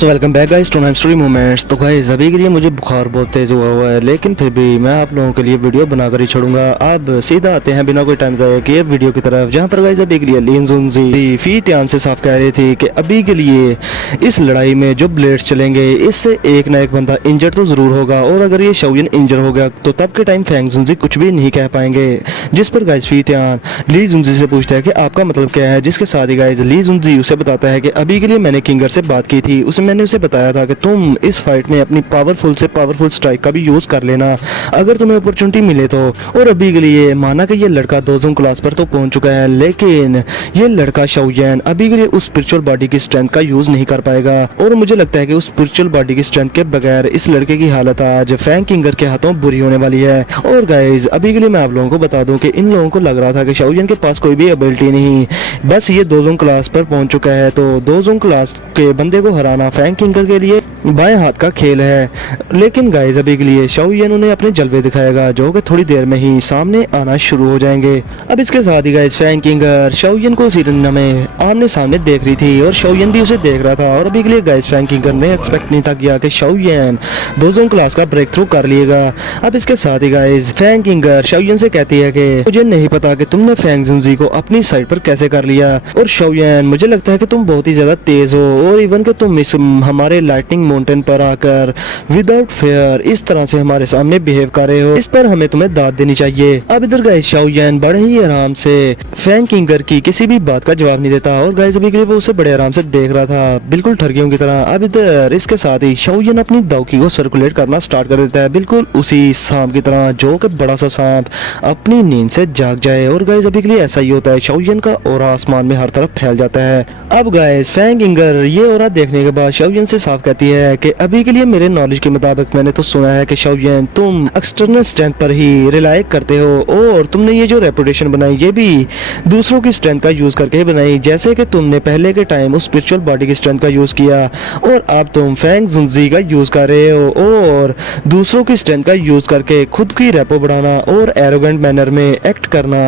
So welcome back guys to story moments. तो guys अभी के लिए मुझे बुखार बहुत तेज़ हुआ है, लेकिन फिर भी मैं आप लोगों के लिए वीडियो बनाकर ही छोड़ूंगा। अब सीधा आते हैं बिना कोई टाइम ज़ाया किए वीडियो की तरफ, जहां पर गाइस अभी के लिए लीन जुनजी फी त्यान से साफ कह रही थी कि अभी के लिए इस लड़ाई में जो ब्लेड्स चलेंगे इससे एक ना एक बंदा इंजर तो ज़रूर होगा, और अगर ये शाओयन इंजर हो गया तो तब के टाइम फेंग जुनजी कुछ भी नहीं कह पाएंगे। जिस पर गाइस फी त्यान ली जुनजी से पूछता है कि आपका मतलब क्या है, जिसके साथ ही गाइस ली जुनजी उसे बताता है कि अभी के लिए मैंने किंगर से बात की थी, मैंने उसे बताया था कि तुम इस फाइट में अपनी पावरफुल से पावरफुल स्ट्राइक का भी यूज कर लेना अगर तुम्हें अपॉर्चुनिटी मिले तो। और अभी के लिए माना कि ये लड़का दोजों क्लास पर तो पहुंच चुका है, लेकिन ये लड़का शाओयन अभी के लिए उस स्पिरिचुअल बॉडी की स्ट्रेंथ का यूज नहीं कर पाएगा, और मुझे लगता है कि उस स्पिरिचुअल बॉडी की स्ट्रेंथ के बगैर इस लड़के की हालत आज फैंग किंगर के हाथों बुरी होने वाली है। और गाइज अभी के लिए मैं आप लोगों को बता दूं कि इन लोगों को लग रहा था कि शाओयन के पास कोई भी एबिलिटी नहीं, बस ये दोजों क्लास पर पहुंच चुका है, तो दोजों क्लास के बंदे को हराना फैंग किंगर के लिए बाएं हाथ का खेल है। लेकिन गाइस अभी के लिए शाओयन उन्हें अपने जलवे दिखाएगा, जो कि थोड़ी देर में ही सामने आना शुरू हो जाएंगे। अब इसके साथ ही गाइस फैंग किंगर शाओयन को सीरीना में आमने सामने देख रही थी, और शाओयन भी उसे देख रहा था। और अभी के लिए गाइस फैंग किंगर ने एक्सपेक्ट नहीं था किया कि शाओयन दोजों क्लास का ब्रेक थ्रू कर लिएगा। अब इसके साथ ही गाइस फैंग किंगर शाओयन से कहती है कि मुझे नहीं पता कि तुमने फैंग जुनजी को अपनी साइड पर कैसे कर लिया, और शाओयन मुझे लगता है कि तुम बहुत ही ज्यादा तेज हो, और इवन कि तुम इस हमारे लाइटनिंग माउंटेन पर आकर विदाउट फेयर इस तरह से हमारे सामने बिहेव कर रहे हो, इस पर हमें तुम्हें दाद देनी चाहिए। अब इधर गाइस शाओयन बड़े ही आराम से फैंग किंगर की किसी भी बात का जवाब नहीं देता, और गाइस अभी के लिए वो उसे बड़े आराम से देख रहा था, बिल्कुल ठगियों की तरह। अब इधर इसके साथ ही शाओयन अपनी दाउकी को सर्कुलेट करना स्टार्ट कर देता है, बिल्कुल उसी सांप की तरह, जो कि बड़ा सा सांप अपनी नींद से जाग जाए। और गाइस अभी के लिए ऐसा ही होता है, शाओयन का ऑरा आसमान में हर तरफ फैल जाता है। अब गाइस फैंग किंगर ये ऑरा देखने के बाद शाओयन से साफ कहती है कि अभी के लिए मेरे नॉलेज के मुताबिक मैंने तो सुना है कि शाओयन तुम एक्सटर्नल स्ट्रेंथ पर ही रिलाई करते हो, और तुमने ये जो रेपुटेशन बनाई ये भी दूसरों की स्ट्रेंथ का यूज करके ही बनाई, जैसे कि तुमने पहले के टाइम उस स्पिरिचुअल बॉडी की स्ट्रेंथ का यूज किया, और अब तुम फैंग जुनजी का यूज कर रहे हो, और दूसरों की स्ट्रेंथ का यूज करके खुद की रेपो बढ़ाना और एरोगेंट मैनर में एक्ट करना,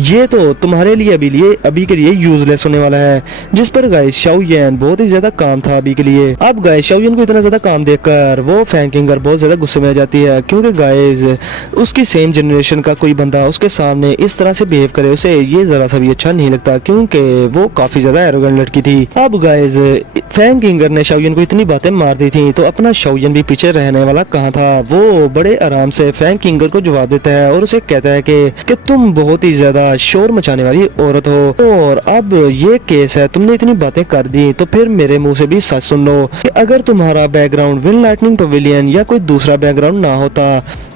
ये तो तुम्हारे लिए अभी के लिए यूजलेस होने वाला है। जिस पर गाइस शाओयन बहुत ही ज्यादा काम था अभी के लिए। अब गाइस शाओयन को इतना ज्यादा काम देखकर वो फैंग किंगर बहुत ज्यादा गुस्से में आ जाती है, क्योंकि गाइस उसकी सेम जनरेशन का कोई बंदा उसके सामने इस तरह से बिहेव करे उसे ये जरा सा भी अच्छा नहीं लगता, क्योंकि वो काफी ज्यादा एरोगेंट लड़की थी। अब गाइस फैंग किंगर ने शाओयन को इतनी बातें मार दी थी, तो अपना शाओयन भी पीछे रहने वाला कहाँ था। वो बड़े आराम से फैंग किंगर को जवाब देता है, और उसे कहता है कि तुम बहुत ही ज्यादा शोर मचाने वाली औरत हो, और अब ये केस है, तुमने इतनी बातें कर दी तो फिर मेरे मुंह से भी सच सुन लो कि अगर तुम्हारा बैकग्राउंड विंड लाइटनिंग पवेलियन या कोई दूसरा बैकग्राउंड ना होता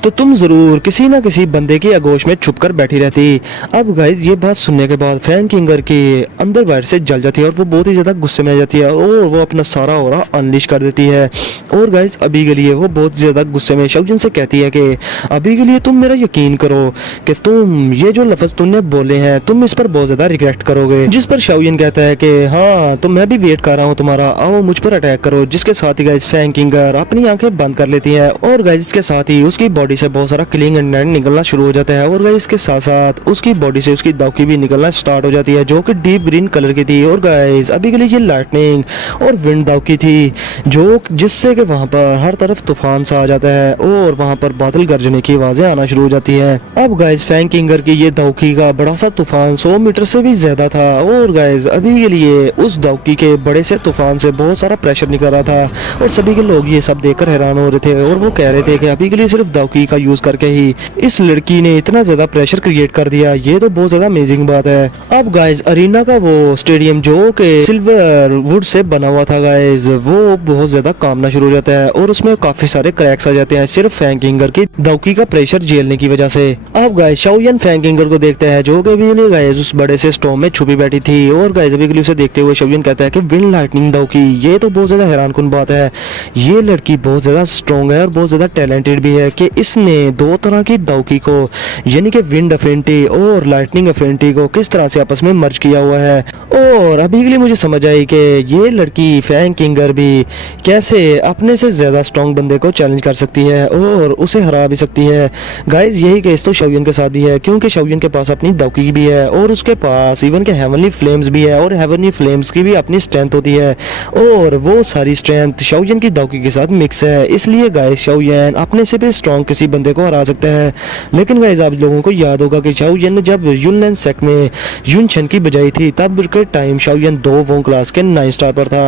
तो तुम जरूर किसी ना किसी बंदे की आगोश में छुपकर बैठी रहती। अब गाइस ये बात सुनने के बाद फैंग किंगर के अंदर बाहर से जल जाती है, और वो बहुत ही ज्यादा गुस्से में आ जाती है, और वो अपना सारा ऑरा अनलिश कर देती है। और गाइस अभी के लिए वो बहुत ज्यादा गुस्से में शाओयन से कहती है कि अभी के लिए तुम मेरा यकीन करो कि तुम ये जो लफ्ज तुमने बोले हैं तुम इस पर बहुत ज्यादा रिग्रेट करोगे। जिस पर शाओयन कहता है कि हाँ तो मैं भी वेट कर रहा हूँ तुम्हारा, आओ मुझ पर अटैक करो। जिसके साथ ही गाइस फैंग किंगर अपनी आंखें बंद कर लेती है, और गाइस इसके साथ ही उसकी बॉडी से बहुत सारा क्लिंग एंड निकलना शुरू हो जाता है, और गाइस इसके साथ साथ उसकी बॉडी से उसकी दाउकी भी निकलना स्टार्ट हो जाती है, जो कि डीप ग्रीन कलर की थी। और गाइस अभी के लिए ये लाइटनिंग और विंड दाउकी थी, जो जिससे कि वहां पर हर तरफ तूफान सा आ जाता है, और वहां पर बादल गरजने की आवाजें आना शुरू हो जाती है। अब गाइस फैंग किंगर की ये दाउकी का बड़ा सा तूफान 100 मीटर से भी ज्यादा था, और गाइस अभी के लिए उस दाउकी के बड़े से तूफान से बहुत सारा प्रेशर निकल रहा था, और सभी के लोग ये सब देखकर हैरान हो रहे थे, और वो कह रहे थे कि अभी के लिए सिर्फ दाउकी का यूज करके ही इस लड़की ने इतना ज्यादा प्रेशर क्रिएट कर दिया, ये तो बहुत ज्यादा अमेजिंग बात है। अब गाइस अरीना का वो स्टेडियम जो कि सिल्वर वुड से बना हुआ था गाइस, वो बहुत ज्यादा कांपना शुरू हो जाता है, और उसमें काफी सारे क्रैक्स आ जाते हैं सिर्फ फैंग किंगर की दाउकी का प्रेशर झेलने की वजह से। अब गाइस शाओयन फैंग किंगर को देखता है, जो कि भी गाइस उस बड़े से स्टॉर्म में छुपी बैठी थी, और गाइस अभी के लिए उसे देखते हुए शाओयन कहता है कि विंड लाइटनिंग दाउकी, ये तो बहुत ज्यादा हैरानकुन बात है, ये लड़की बहुत ज्यादा स्ट्रॉन्ग है और बहुत ज्यादा टैलेंटेड भी है कि इसने दो तरह की दाउकी को, यानी कि विंड अफिनिटी और लाइटनिंग अफिनिटी को किस तरह से आपस में मर्ज किया हुआ है। और अभी के लिए मुझे समझ आई कि ये लड़की फैंग किंगर भी कैसे अपने से ज्यादा स्ट्रॉन्ग बंदे को चैलेंज कर सकती है और उसे हरा भी सकती है। गाइस यही केस तो शाओयन के साथ भी है, क्योंकि शाओयन के पास अपनी दाउकी भी है और उसके पास इवन इवन के हेवनली फ्लेम्स भी है और हेवनली फ्लेम्स की भी अपनी स्ट्रेंथ होती है और वो सारी स्ट्रेंथ शाओयन की दाओकी के साथ मिक्स है। इसलिए गाइस शाओयन अपने से भी स्ट्रॉन्ग किसी बंदे को हरा सकता है। लेकिन गाइस आप लोगों को याद होगा कि शाओयन ने जब यूनलैंड सेक्ट में यून शन की बजाई थी तब के टाइम शाओयन 2 वोंग क्लास के 9 स्टार पर था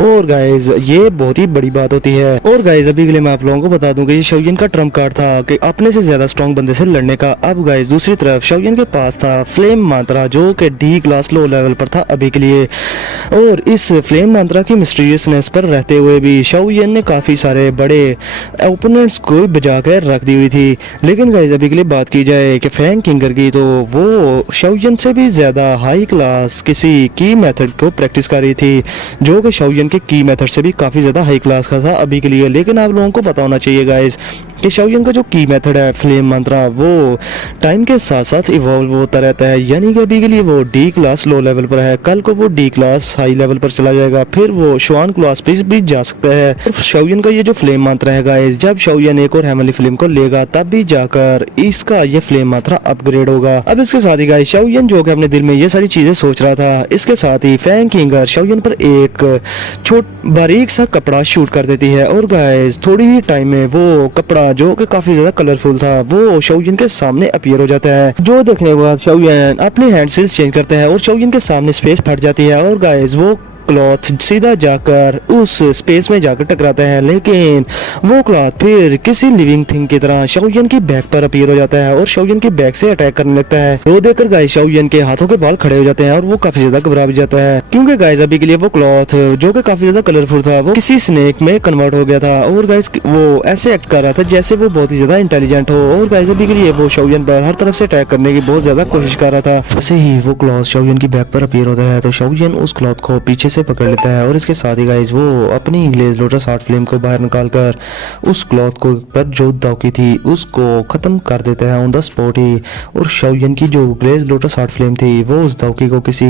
और गाइस ये बहुत ही बड़ी बात होती है। और गाइस अभी के लिए मैं आप लोगों को बता दूं कि ये शाओयन का ट्रम्प कार्ड था कि अपने से ज्यादा स्ट्रॉन्ग बंदे से लड़ने का। अब गाइस दूसरी तरफ शाओयन के पास था फ्लेम मंत्रा जो कि डी क्लास लो लेवल पर था अभी के लिए। और इस फ्लेम मंत्रा की मिस्टीरियसनेस पर रहते हुए भी शाओयन ने काफी सारे बड़े ओपोनेंट्स को बजा कर रख दी हुई थी। लेकिन गाइस अभी के लिए बात की जाए कि फैंग किंगर की तो वो शाओयन से भी ज्यादा हाई क्लास किसी की मेथड को प्रैक्टिस कर रही थी जो कि शाओयन के की मेथड से भी काफी ज्यादा हाई क्लास का था अभी के लिए। लेकिन आप लोगों को पता होना चाहिए गाइस कि शाओयन का जो की मेथड है फ्लेम मंत्रा वो टाइम के साथ साथ इवॉल्व होता रहता है। यानी कि अभी के लिए वो डी क्लास लो लेवल पर है, कल को वो डी क्लास हाई लेवल पर चला जाएगा, फिर वो शुआन क्लास पे भी जा सकता है। शाओयन का ये जो फ्लेम मंत्रा है गाइस जब शाओयन एक और हेवनली फ्लेम को लेगा तब भी जाकर इसका ये फ्लेम मंत्रा अपग्रेड होगा। अब इसके साथ ही गाइस शाओयन जो कि अपने दिल में ये सारी चीजें सोच रहा था, इसके साथ ही फैंग किंगर शाओयन पर एक बारीक सा कपड़ा शूट कर देती है और गाइस थोड़ी ही टाइम में वो कपड़ा जो कि काफी ज्यादा कलरफुल था वो शाओयन के सामने अपीयर हो जाता है। जो देखने के बाद शाओयन अपने हैंड सील्स चेंज करता है और शाओयन के सामने स्पेस फट जाती है और गाइस वो क्लॉथ सीधा जाकर उस स्पेस में जाकर टकराता है। लेकिन वो क्लॉथ फिर किसी लिविंग थिंग की तरह शाओयन की बैक पर अपीयर हो जाता है और शाओयन की बैक से अटैक करने लगता है। वो देखकर गाइस शाओयन के हाथों के बाल खड़े हो जाते हैं और वो काफी ज्यादा घबरा भी जाता है क्योंकि गाइस अभी के लिए वो क्लॉथ जो कि काफी ज्यादा कलरफुल था वो किसी स्नेक में कन्वर्ट हो गया था और गाइस वो ऐसे एक्ट कर रहा था जैसे वो बहुत ही ज्यादा इंटेलिजेंट हो। और गाइस अभी के लिए वो शाओयन पर हर तरफ से अटैक करने की बहुत ज्यादा कोशिश कर रहा था। वैसे ही वो क्लॉथ शाओयन की बैक पर अपीयर होता है तो शाओयन उस क्लॉथ को पीछे से पकड़ लेता है और इसके साथ ही गाइस वो अपनी ग्लेज लोटस आर्ट फ्लेम को बाहर निकालकर उस क्लॉथ को पर जो दाओकी थी उसको खत्म कर देता है ऑन द स्पॉट ही। और शाओयन की जो ग्लेज लोटस आर्ट फ्लेम थी वो उस दाओकी को किसी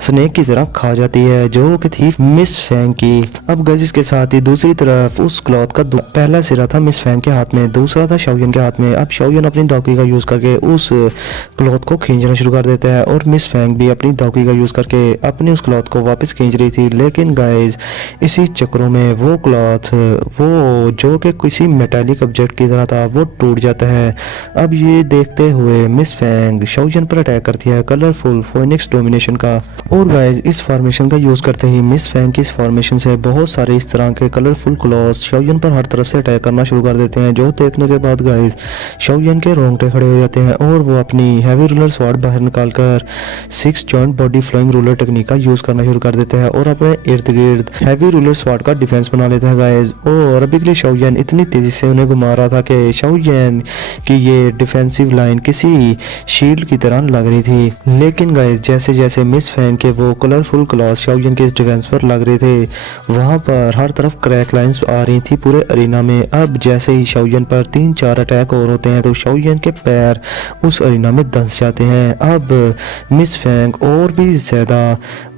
स्नेक की तरह खा जाती है जो कि थी मिस फैंग की। अब गाइस इसके साथ ही दूसरी तरफ उस क्लॉथ का पहला सिरा था मिस फैंग के हाथ में, दूसरा था शाओयन के हाथ में। अब शाओयन अपनी दाओकी का यूज करके उस क्लॉथ को खींचना शुरू कर देता है और मिस फैंग भी अपनी दाओकी का यूज करके अपनी उस क्लॉथ को वापस खींच रही थी। लेकिन गाइस इसी चक्रों में वो क्लॉथ वो जो कि किसी मेटालिक ऑब्जेक्ट की तरह था वो टूट जाता है। अब ये देखते हुए मिस फैंग शाओयन पर अटैक करती है कलरफुल फोनिक्स डोमिनेशन का। और गाइस इस फॉर्मेशन का यूज करते ही मिस फैंग की इस फॉर्मेशन से बहुत सारे इस तरह के कलरफुल क्लॉथ्स शाओयन पर हर तरफ से अटैक करना शुरू कर देते हैं। जो देखने के बाद गाइस शाओयन के रोंगटे खड़े हो जाते हैं और वो अपनी हैवी रूलर स्वॉर्ड बाहर निकालकर 6 joint body flowing ruler technique का यूज करना शुरू कर देते हैं और अपने इर्द गिर्द हैवी रूलर स्वॉर्ड का डिफेंस बना लेता है गाइस। और अभी के लिए शाओयन इतनी तेजी से उन्हें घुमा रहा था कि शाओयन की ये डिफेंसिव लाइन किसी शील्ड की तरह लग रही थी। लेकिन गाइस जैसे जैसे मिस फैंग के वो कलरफुल क्लॉथ शाओयन के इस डिफेंस पर लग रहे थे वहां पर हर तरफ क्रैक लाइंस आ रही थी पूरे अरीना में। अब जैसे ही शाओयन पर 3-4 अटैक और होते हैं तो शाओयन के पैर उस अरीना में धंस जाते हैं। अब मिस फैंग और भी ज्यादा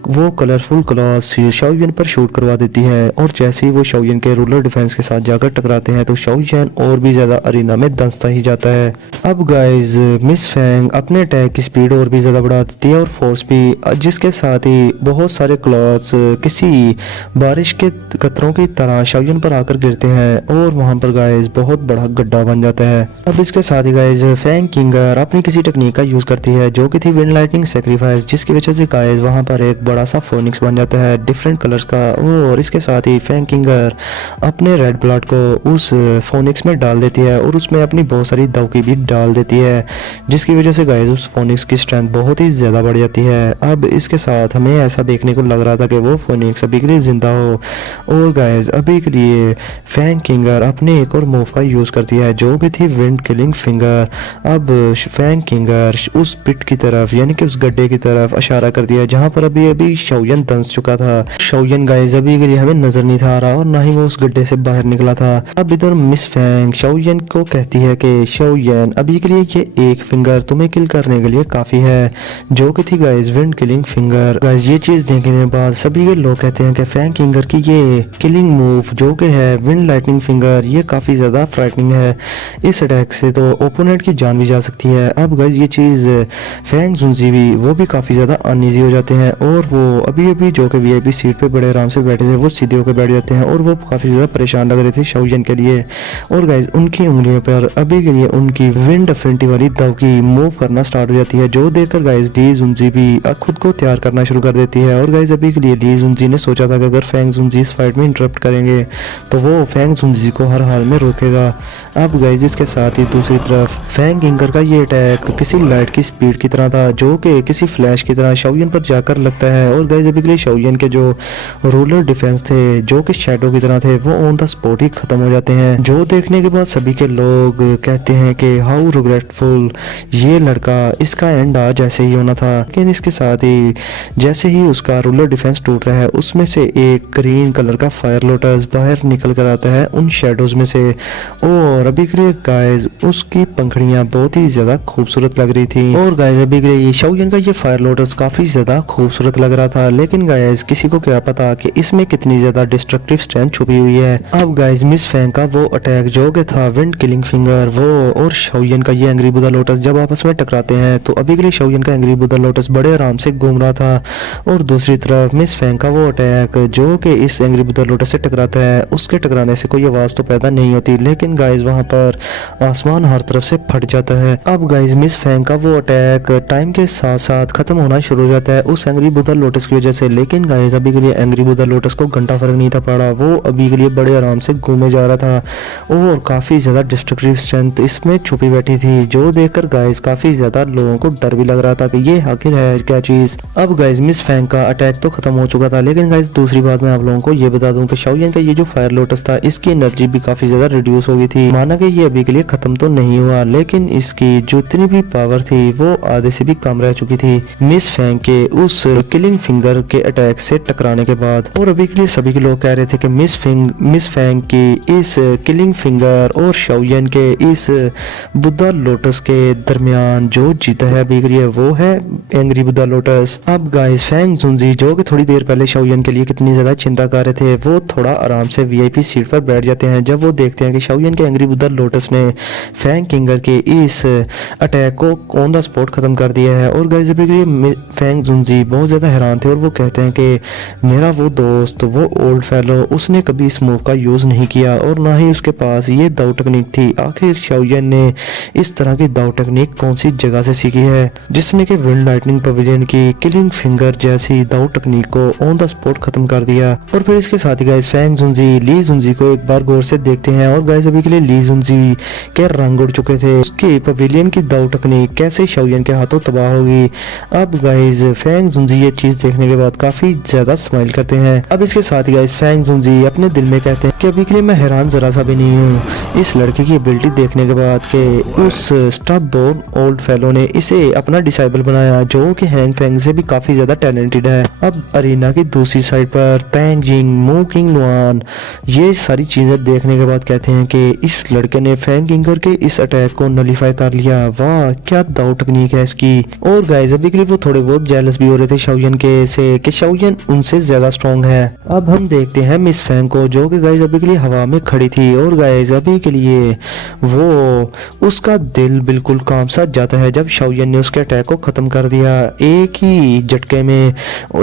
वो कलरफुल क्लॉथ्स शाओयन पर शूट करवा देती है और जैसे ही वो शाओयन के रूलर डिफेंस के साथ जाकर टकराते हैं तो शाओयन और भी ज्यादा अरीना में धंसता ही जाता है। अब गाइस मिस फैंग अपने अटैक की स्पीड और भी ज्यादा बढ़ा देती है और फोर्स भी, जिसके साथ ही बहुत सारे क्लॉथ्स किसी बारिश के कतरों की तरह शाओयन पर आकर गिरते हैं और वहां पर गाइस बहुत बड़ा गड्ढा बन जाता है। अब इसके साथ ही गाइस फैंग किंगर अपनी किसी टेक्निक का यूज करती है जो कि थी विंड लाइटनिंग सैक्रिफाइस, जिसकी वजह से गाइस वहां पर एक बड़ा सा फोनिक्स बन जाता है डिफरेंट कलर्स का। और इसके साथ ही फैंग किंगर अपने रेड ब्लड को उस फोनिक्स में डाल देती है और उसमें अपनी बहुत सारी दाओकी भी डाल देती है जिसकी वजह से गाइस उस फोनिक्स की स्ट्रेंथ बहुत ही ज्यादा बढ़ जाती है। अब इसके साथ हमें ऐसा देखने को लग रहा था कि वो फोनिक्स अभी के लिए जिंदा हो। और गाइस अभी के लिए फैंग किंगर अपने एक और मूव का यूज करती है जो भी थी विंड किलिंग फिंगर। अब फैंग किंगर उस पिट की तरफ यानी कि उस गड्ढे की तरफ इशारा कर दिया जहां पर अभी शाओयन दंस चुका चुका था। शाओयन गाइस अभी के लिए हमें नजर नहीं था आ रहा और ना ही वो उस गड्ढे से बाहर निकला था। अब इधर मिस फैंग शाओयन को कहती है कि शाओयन अभी के लिए ये एक फिंगर तुम्हें किल करने के लिए काफी है, जो कि थी guys wind killing finger. Guys ये चीज देखने के बाद सभी के लोग कहते हैं कि फैंग किंगर की ये किलिंग मूव जो कि है विंड लाइटनिंग फिंगर ये काफी ज्यादा फ्राइटनिंग है। इस अटैक से तो ओपोनेंट की जान भी जा सकती है। अब गाइस ये चीज फैंग जुनजी भी वो भी काफी ज्यादा अनईजी हो जाते हैं और वो अभी अभी जो कि वीआईपी सीट पे बड़े आराम से बैठे थे वो सीधे होकर बैठ जाते हैं और वो काफी ज्यादा परेशान लग रहे थे शाओयन के लिए। और गाइस उनकी उंगलियों पर अभी के लिए उनकी विंड अफिनिटी वाली दाव की मूव करना स्टार्ट हो जाती है, जो देखकर गाइस ली जुनजी भी खुद को तैयार करना शुरू कर देती है। और गाइस अभी के लिए ली जुनजी ने सोचा था कि अगर फैंग जुनजी इस फाइट में इंटरप्ट करेंगे तो वो फैंग जुनजी को हर हाल में रोकेगा। अब गाइस इसके साथ ही दूसरी तरफ फैंग किंगर का ये अटैक किसी लाइट की स्पीड की तरह था, जो कि किसी फ्लैश की तरह शाओयन पर जाकर लगता है। और गाइस अभी के लिए शाओयन के जो रूलर डिफेंस थे जो कि शैडो की तरह थे वो ऑन द स्पॉट ही खत्म हो जाते हैं, जो देखने के बाद सभी के लोग कहते हैं कि हाउ रिग्रेटफुल, ये लड़का इसका एंड आज जैसे ही होना था। लेकिन इसके साथ ही जैसे ही उसका रूलर डिफेंस टूटता है उसमें से एक ग्रीन कलर का फायर लोटस बाहर निकल कर आता है उन शेडोज में से। और अभी के लिए गाइस उसकी पंखड़ियां बहुत ही ज्यादा खूबसूरत लग रही थी। और गाइस अभी के लिए शाओयन का ये फायर लोटस काफी ज्यादा खूबसूरत लग रहा था, लेकिन गाइस किसी को क्या पता कि इसमें कितनी ज्यादा डिस्ट्रक्टिव स्ट्रेंथ छुपी हुई है। अब गाइस मिस फैंग का वो अटैक जो कि था विंड किलिंग फिंगर वो और शाओयन का ये एंग्री बुदा लोटस जब आपस में टकराते हैं तो अभी के लिए शाओयन का एंग्री बुदा लोटस बड़े आराम से घूम रहा था और दूसरी तरफ मिस फैंग का वो अटैक जो कि इस एंग्री बुदा लोटस से टकराता है उसके टकराने से कोई आवाज तो पैदा नहीं होती, लेकिन गाइस वहां पर आसमान हर तरफ से फट जाता है। अब गाइस मिस फैंग का वो अटैक टाइम के साथ साथ खत्म होना शुरू हो जाता है उस एंग्री बुदा लोटस की वजह से। लेकिन गाइस अभी के लिए एंग्री बुदा लोटस को घंटा फर्क नहीं था पड़ा, वो अभी के लिए बड़े आराम से घूमे जा रहा था और काफी ज्यादा डिस्ट्रक्टिव स्ट्रेंथ इसमें छुपी बैठी थी, जो देखकर गाइस काफी ज्यादा लोगों को डर भी लग रहा था कि ये आखिर है क्या चीज। अब गाइस मिस फैंग का अटैक तो खत्म हो चुका था, लेकिन गाइस दूसरी बात मैं आप लोगों को ये बता दूं कि शाओयन का ये जो फायर लोटस था इसकी एनर्जी भी काफी ज्यादा रिड्यूस हो गई थी। माना कि ये अभी के लिए खत्म तो नहीं हुआ, लेकिन इसकी जितनी भी पावर थी वो आधे से भी कम रह चुकी थी मिस फैंग के उस किलिंग फिंगर के अटैक से टकराने के बाद। और अभी के लिए सभी के लोग कह रहे थे कि मिस फैंग की इस किलिंग फिंगर और शाओयन के इस बुद्धा लोटस के दरमियान जो जीता है अभी के लिए वो है एंग्री बुद्धा लोटस। अब गाइस फैंग जुनजी जो कि थोड़ी देर पहले शाओयन के लिए कितनी ज्यादा चिंता कर रहे थे वो थोड़ा आराम से वीआईपी सीट पर बैठ जाते हैं जब वो देखते हैं कि शाओयन के एंग्री बुद्धा लोटस ने फैंग किंगर के इस अटैक को ऑन द स्पॉट खत्म कर दिया है। और गाइस अभी के लिए फैंग जुनजी बहुत ज्यादा हैरान थे और वो कहते हैं कि मेरा वो दोस्त वो ओल्ड फेलो उसने कभी इस मूव का यूज नहीं किया और ना ही उसके पास ये दाव टेक्निक थी। आखिर शाओयन ने इस तरह की दाव टेक्निक कौन सी जगह से सीखी है जिसने कि विंड लाइटनिंग पवेलियन की किलिंग फिंगर जैसी दाव टेक्निक को ऑन द स्पॉट खत्म कर दिया। और फिर इसके साथ ही गाइस फैंग जुनजी ली जुनजी को एक बार गौर से देखते हैं और गाइस अभी के लिए ली जुनजी के रंग उड़ चुके थे, उसकी पवेलियन की दाव टेक्निक कैसे शाओयन के हाथों तबाह होगी। अब गाइस फैंग जुनजी ये चीज देखने के बाद काफी ज्यादा स्माइल करते हैं। अब इसके साथ ही गाइस फैंग जुनजी अपने दिल में कहते हैं कि अभी के लिए मैं हैरान जरा सा भी नहीं हूँ इस लड़के की एबिलिटी देखने के बाद कि उस स्टब बोर्न ओल्ड फेलो ने इसे अपना डिसाइबल बनाया जो कि हैंग फैंग से भी काफी ज्यादा टैलेंटेड है। अब अरीना की दूसरी साइड पर तैंग जिंग मू किंग नुआन ये सारी चीजें देखने के बाद कहते हैं कि इस लड़के ने फैंग किंगर के इस अटैक को नलीफाई कर लिया, वाह क्या दाव टेक्निक है इसकी। और गाइस अभी के लिए वो थोड़े बहुत जेलस भी हो रहे थे शाओयन के से कि शाओयन उनसे ज्यादा स्ट्रॉन्ग है। अब हम देखते हैं मिस फैंग को जो कि गाइस अभी के लिए हवा में खड़ी थी और गाइस अभी के लिए वो उसका दिल बिल्कुल कांप सा जाता है जब शाओयन ने उसके अटैक को खत्म कर दिया एक ही झटके में।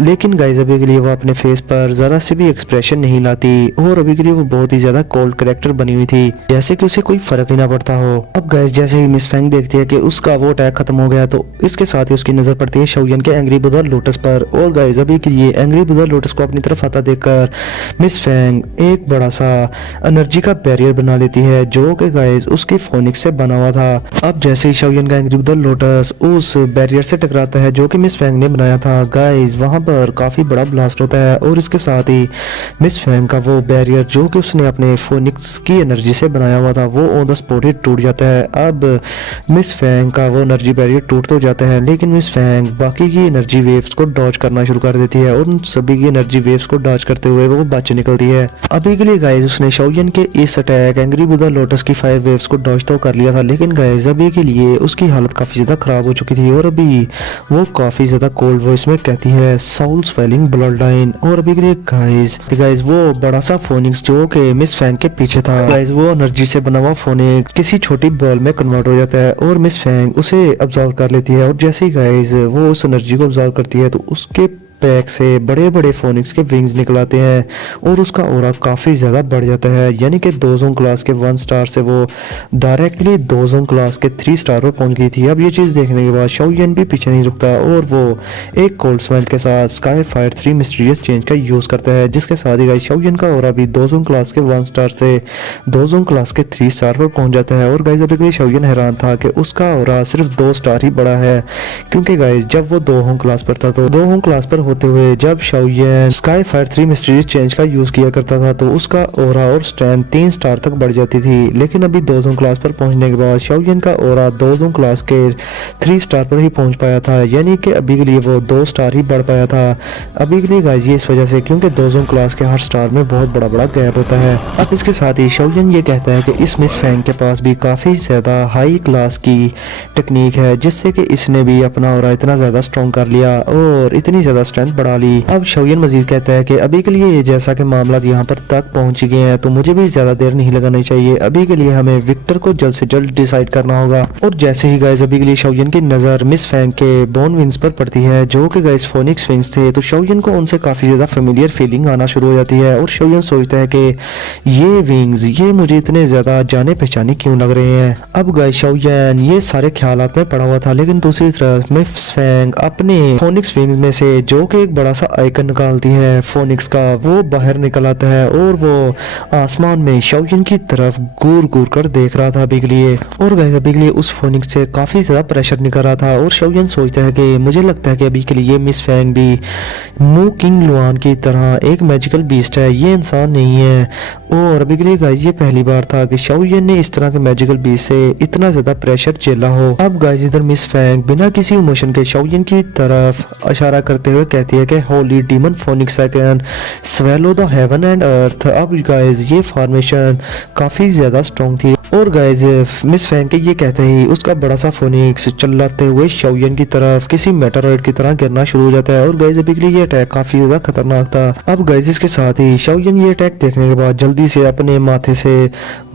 लेकिन गाइस अभी के लिए वो अपने फेस पर जरा से भी एक्सप्रेशन नहीं लाती और अभी के लिए वो बहुत ही ज्यादा कोल्ड कैरेक्टर बनी हुई थी जैसे कि उसे कोई फर्क ही ना पड़ता हो। अब गाइस जैसे ही मिस फैंग देखती है कि उसका वो अटैक खत्म हो गया तो इसके साथ ही उसकी नजर पड़ती है शाओयन के एंग्री बुदा लोटस पर। और गाइस अभी के लिए एंग्री बुदा लोटस को अपनी तरफ आता देखकर मिस फैंग एक बड़ा सा एनर्जी का बैरियर बना लेती है जो कि गाइस उसकी फोनिक्स से बना हुआ था। अब जैसे ही शाओयन का एंग्री बुदा लोटस उस बैरियर से टकराता है जो कि मिस फैंग ने बनाया था गाइस वहां पर काफी बड़ा ब्लास्ट होता है और इसके साथ ही मिस फैंग का वो बैरियर जो कि उसने अपने फोनिक्स की एनर्जी से बनाया हुआ था वो ऑन द स्पॉट ही टूट जाता है। अब मिस फैंग का वो एनर्जी बैरियर टूट तो जाता है लेकिन मिस फैंग बाकी की एनर्जी वेव्स को डॉज करना शुरू कर देती है है और उन सभी की एनर्जी वेव्स को डॉज करते हुए वो बच निकलती है। अभी के लिए गाइस उसने शाओयन के इस अटैक एंग्री बुद्धा लोटस की फायर वेव्स को डॉज तो कर लिया था, लेकिन गाइस अभी के लिए उसकी हालत काफी ज्यादा खराब हो चुकी थी और अभी वो काफी ज्यादा कोल्ड वॉइस में कहती है साउल स्वेलिंग ब्लड लाइन। और अभी के लिए गाइस वो बड़ा सा फोनिक्स जो कि मिस फैंग के पीछे था, गाइस वो एनर्जी से बना हुआ फोनिक्स किसी छोटी बॉल में कन्वर्ट हो जाता है और मिस फैंग उसे ऑब्जर्व कर लेती है। और जैसे ही गाइस वो उस एनर्जी को ऑब्जर्व करती है तो उसके पैक से बड़े बड़े फोनिक्स के विंग्स निकल आते हैं और उसका ऑरा काफ़ी ज़्यादा बढ़ जाता है, यानी कि 2 जोन क्लास के 1 स्टार से वो डायरेक्टली 2 जोन क्लास के 3 स्टार पर पहुंच गई थी। अब ये चीज़ देखने के बाद शाओयन भी पीछे नहीं रुकता और वो एक कोल्ड स्माइल के साथ स्काई फायर 3 मिस्टीरियस चेंज का यूज़ करता है, जिसके साथ ही गाइस शाओयन का ऑरा भी 2 जोन क्लास के 1 स्टार से 2 जोन क्लास के 3 स्टार पर पहुंच जाता है। और गाइस अभी शाओयन हैरान था कि उसका ऑरा सिर्फ 2 स्टार ही बड़ा है, क्योंकि गाइस जब वो 2 होम क्लास पर था तो 2 होम क्लास पर होते हुए जब Shaoyan sky fire 3 mysterious change का यूज किया करता था तो उसका ऑरा और स्ट्रेंथ 3 स्टार तक बढ़ जाती थी। लेकिन अभी 2 जोन क्लास पर पहुंचने के बाद शाओयन का ऑरा 2 जोन क्लास के 3 स्टार पर ही पहुंच पाया था, यानी कि अभी के लिए वो 2 स्टार ही बढ़ पाया था। अभी के लिए गाइस ये इस वजह से क्योंकि 2 जोन क्लास के हर स्टार में बहुत बड़ा बड़ा गैप होता है। अब इसके साथ ही शाओयन ये कहता है कि इस मिस फैंग के पास भी काफी ज्यादा हाई क्लास की टेक्निक है, जिससे कि इसने भी अपना ऑरा इतना ज्यादा स्ट्रॉन्ग कर लिया और इतनी ज्यादा स्ट्रेंथ बढ़ा ली। अब शाओयन मजीद कहता है कि अभी के लिए जैसा कि मामला यहाँ पर तक पहुंच गए हैं तो मुझे भी ज्यादा देर नहीं लगानी चाहिए। अभी के लिए हमें विक्टर को जल्द से जल्द डिसाइड करना होगा। और जैसे ही गाइस अभी के लिए शाओयन की नजर मिस फैंग के बोन विंग्स पर पड़ती है जो कि गाइस फोनिक्स विंग्स थे, तो शाओयन को उनसे काफी ज्यादा फेमिलियर फीलिंग आना शुरू हो जाती है और शाओयन सोचता है कि ये विंग्स ये मुझे इतने ज्यादा जाने पहचाने क्यों लग रहे हैं। अब गाइस शाओयन ये सारे ख्यालात में पड़ा हुआ था, लेकिन दूसरी तरफ मिस फैंग अपने फोनिक्स विंग्स में से जो कि एक बड़ा सा आइकन निकालती है फोनिक्स का, वो बाहर निकल आता है और वो आसमान में शाओयन की तरफ घूर घूर कर देख रहा था अभी के लिए। और गाइस अभी के लिए उस फोनिक्स से काफी ज्यादा प्रेशर निकल रहा था और शाओयन सोचता है कि मुझे लगता है कि अभी के लिए मिस फैंग भी मू किंग लुआन की तरह एक मैजिकल बीस्ट है, ये इंसान नहीं है। और अभी के लिए गाइस ये पहली बार था कि शाओयन ने इस तरह के मैजिकल बीस्ट से इतना ज्यादा प्रेशर झेला हो। अब गाइस इधर मिस फैंग बिना किसी इमोशन के शाओयन की तरफ इशारा करते हुए कहती है कि Holi demon phoenix can swallow the heaven and earth. अब गाइस ये फॉर्मेशन काफी ज्यादा स्ट्रॉन्ग थी और गाइस मिस फैंग के ये कहते ही उसका बड़ा सा फोनिक्स चिल्लाते हुए शाओयन की तरफ किसी मेटेरॉइड की तरह गिरना शुरू हो जाता है। और गाइस अभी के लिए ये अटैक काफी ज्यादा खतरनाक था। अब गाइस इसके साथ ही शाओयन ये अटैक देखने के बाद जल्दी से अपने माथे से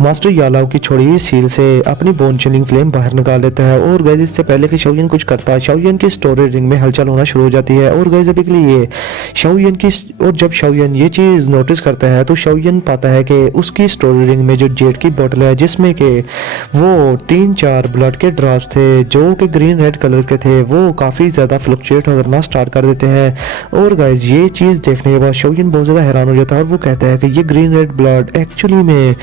मास्टर यालाओ की छोड़ी हुई सील से अपनी बोन चिलिंग फ्लेम बाहर निकाल लेता है। और गाइस इससे पहले कि शाओयन कुछ करता, शाओयन की स्टोरेज रिंग में हलचल होना शुरू हो जाती है। और गाइस अभी के लिए शाओयन की और जब शाओयन ये चीज नोटिस करता है तो शाओयन पाता है कि उसकी स्टोरेज रिंग में जो जेड की बोतल है जिसमें कि वो 3-4 ब्लड के ड्रॉप्स थे जो कि ग्रीन रेड कलर के थे, वो काफी ज्यादा फ्लक्चुएट करना स्टार्ट कर देते हैं। और गाइस ये चीज देखने के बाद शाओयन बहुत ज्यादा हैरान हो जाता है और वो कहता है कि ये ग्रीन रेड ब्लड एक्चुअली में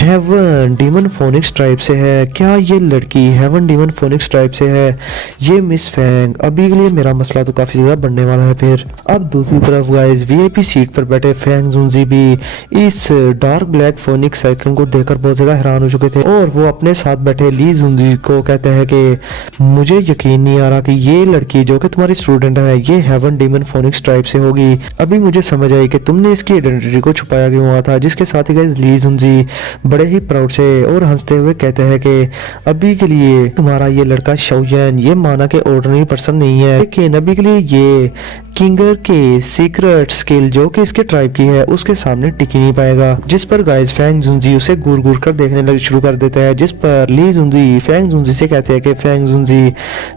हेवन डीमन फोनिक्स ट्राइब से है। क्या ये लड़की हेवन डीमन फोनिक्स ट्राइब से है? ये मिस फैंग अभी के लिए मेरा मसला तो काफी ज्यादा बढ़ने वाला है। फिर अब दूसरी तरफ गाइस वीआईपी सीट पर बैठे फैंग जुनजी भी इस डार्क ब्लैक फोनिक्स साइक्लोन को देखकर बहुत ज्यादा हैरान हो चुके थे और वो अपने साथ बैठे ली जुनजी को कहते हैं कि मुझे यकीन नहीं आ रहा कि ये लड़की जो कि तुम्हारी स्टूडेंट है ये हेवन डीमन फोनिक्स ट्राइब से होगी। अभी मुझे समझ आई कि तुमने इसकी आइडेंटिटी को छुपाया क्यों हुआ था। जिसके साथ ही गाइस ली जुनजी बड़े ही प्राउड से और हंसते हुए कहते हैं कि अभी के लिए तुम्हारा ये लड़का शाओयन ये माना कि ऑर्डिनरी पर्सन नहीं है, लेकिन अभी के लिए ये किंगर के सीक्रेट स्किल जो कि इसके ट्राइब की है उसके सामने टिक नहीं पाएगा। जिस पर गाइस फैंग जुनजी उसे घूर घूर कर देखने लग शुरू कर देता है, जिस पर ली जुनजी फैंग जुनजी से कहते हैं कि फैंग जुनजी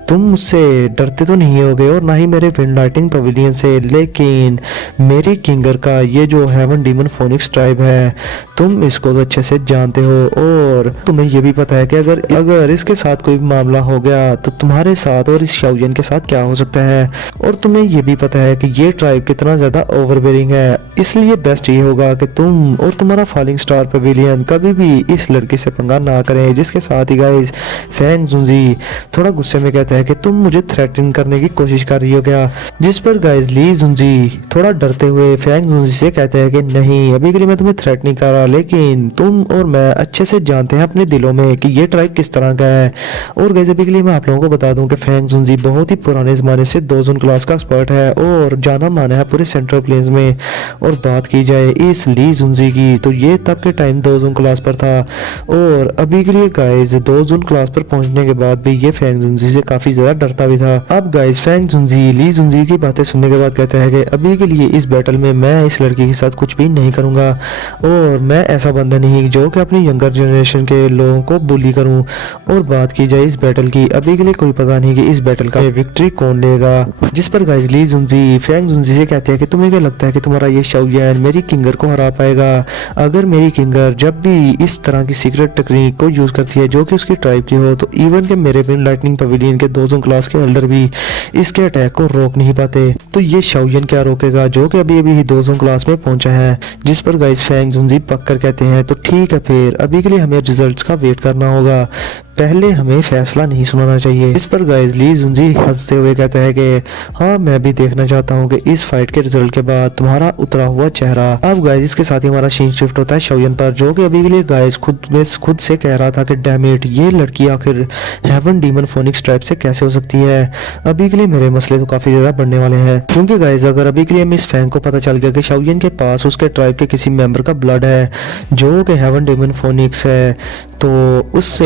तुम मुझसे डरते तो नहीं होगे और ना ही मेरे विंड लाइटिंग पवेलियन से, लेकिन मेरी किंगर का ये जो हेवन डीमन फोनिक्स ट्राइब है तुम इसको तो अच्छे से जानते हो और तुम्हें ये भी पता है कि अगर इसके साथ कोई मामला हो गया तो तुम्हारे साथ और इस शाओयन के साथ क्या हो सकता है। और तुम्हें ये भी पता है कि ये ट्राइब कितना ज्यादा ओवरबेयरिंग है, इसलिए बेस्ट ये होगा कि तुम और तुम्हारा फॉलिंग स्टार पवेलियन कभी भी इस लड़के से पंगा ना करें। जिसके साथ ही गाइस फैंग जुनजी थोड़ा गुस्से में कहता है कि तुम मुझे थ्रेटन करने की कोशिश कर रही हो क्या। जिस पर गाइस ली जुनजी थोड़ा डरते हुए फैंग जुनजी से कहते हैं कि नहीं, अभी के लिए मैं तुम्हें थ्रेट नहीं कर रहा, लेकिन तुम और मैं अच्छे से जानते हैं अपने दिलों में कि ये ट्राइब किस तरह का है। और गाइस अभी के लिए मैं आप लोगों को बता दूं कि फैंग जुनजी बहुत ही पुराने ज़माने से दोजन क्लास का एक्सपर्ट है और जाना माना है पूरे सेंट्रल प्लेन्स में। और बात की जाए इस ली जुनजी की तो ये तब के टाइम दोजन क्लास पर था और अभी के लिए गाइस दोजन क्लास पर पहुंचने के बाद भी ये फैंग जुनजी से काफ़ी ज़्यादा डरता भी था। अब गाइस फैंग जुनजी ली जुनजी की बातें सुनने के बाद कहता है कि अभी के लिए इस बैटल में मैं इस लड़की के साथ कुछ भी नहीं करूंगा और मैं ऐसा बंदा नहीं जो कि अपनी यंगर जनरेशन के लोगों को बुली करूं। और बात की जाए इस बैटल की, अभी के लिए कोई पता नहीं कि इस बैटल का विक्ट्री कौन लेगा। जिस पर गाइस ली जुनजी फैंग जुनजी से कहते हैं कि तुम्हें क्या लगता है कि तुम्हारा ये शाओयान मेरी किंगर को हरा पाएगा। अगर मेरी किंगर जब भी इस तरह की सीक्रेट टेक्निक को यूज करती है जो कि उसकी ट्राइब की हो, तो इवन के मेरे विंड लाइटनिंग पवेलियन के दोजों क्लास के एल्डर भी इसके अटैक को रोक नहीं पाते, तो ये शाओयान क्या रोकेगा जो कि अभी अभी ही दोजों क्लास में पहुंचा है। जिस पर गाइस फैंग जुनजी पक्कर कहते हैं तो ठीक है, फिर अभी के लिए हमें रिजल्ट्स का वेट करना होगा, पहले हमें फैसला नहीं सुनाना चाहिए। इस पर गाइस ली जुनजी हंसते हुए कहता है कि हाँ, मैं भी देखना चाहता हूँ कि इस फाइट के रिजल्ट के बाद तुम्हारा उतरा हुआ चेहरा। अब गाइस इसके साथ ही हमारा सीन शिफ्ट होता है शाओयान पर, जो कि अभी के लिए गाइस खुद से कह रहा था कि डैम इट, ये लड़की आखिर हेवन डीमन फोनिक्स ट्राइब से कैसे हो सकती है। अभी के लिए मेरे मसले तो काफी ज्यादा बढ़ने वाले हैं, क्योंकि गाइस अगर अभी के लिए मिस फैंग को पता चल गया कि शाओयान के पास उसके ट्राइब के किसी मेंबर का ब्लड है जो कि हेवन डीमन फोनिक्स है, तो उससे